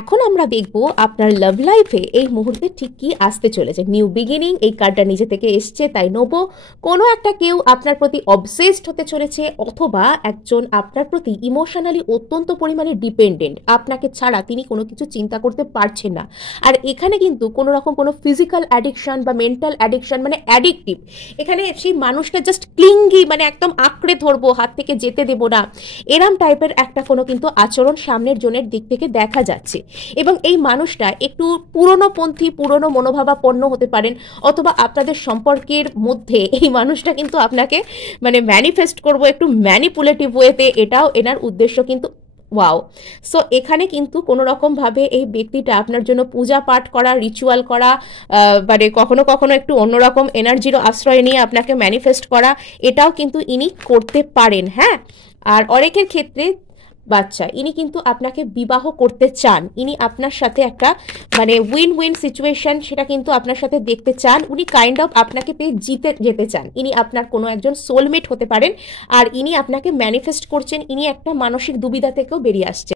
এখন আমরা দেখব আপনার লাভ লাইফে এই মুহূর্তে ঠিক কি আসতে চলেছে। নিউ বিগিনিং, এই কার্ডটা নিজে থেকে এসছে তাই নেব। কোনো একটা কেউ আপনার প্রতি অবসেসড হতে চলেছে, অথবা একজন আপনার প্রতি ইমোশনালি অত্যন্ত পরিমাণে ডিপেন্ডেন্ট, আপনাকে ছাড়া তিনি কোনো কিছু চিন্তা করতে পারছেন না। আর এখানে কিন্তু কোনো রকম কোনো ফিজিক্যাল অ্যাডিকশন বা মেন্টাল অ্যাডিকশন মানে অ্যাডিকটিভ, এখানে সেই মানুষটা জাস্ট ক্লিঙ্গি, মানে একদম আঁকড়ে ধরবো, হাত থেকে যেতে দেবো না, এরম টাইপের একটা কোনো কিন্তু আচরণ সামনের জনের দিক থেকে দেখা যাচ্ছে। এবং এই মানুষটা একটু পুরনোপন্থী, পুরনো মনোভাবাপন্ন হতে পারেন, অথবা আপনাদের সম্পর্কের মধ্যে এই মানুষটা কিন্তু আপনাকে মানে ম্যানিফেস্ট করবো একটু ম্যানিপুলেটিভ ওয়েতে, এটাও এনার উদ্দেশ্য কিন্তু। ওয়াও। সো এখানে কিন্তু কোনো রকমভাবে এই ব্যক্তিটা আপনার জন্য পূজা পাঠ করা, রিচুয়াল করা, মানে কখনো কখনো একটু অন্যরকম এনার্জিরও আশ্রয় নিয়ে আপনাকে ম্যানিফেস্ট করা, এটাও কিন্তু ইনি করতে পারেন। হ্যাঁ, আর অনেকের ক্ষেত্রে বাচ্চা, ইনি কিন্তু আপনাকে বিবাহ করতে চান, ইনি আপনার সাথে একটা মানে উইন উইন সিচুয়েশন সেটা কিন্তু আপনার সাথে দেখতে চান, উনি কাইন্ড অফ আপনাকে পেয়ে জিতে যেতে চান, ইনি আপনার কোনো একজন সোলমেট হতে পারেন। আর ইনি আপনাকে ম্যানিফেস্ট করছেন, ইনি একটা মানসিক দুবিধা থেকেও বেরিয়ে আসছেন।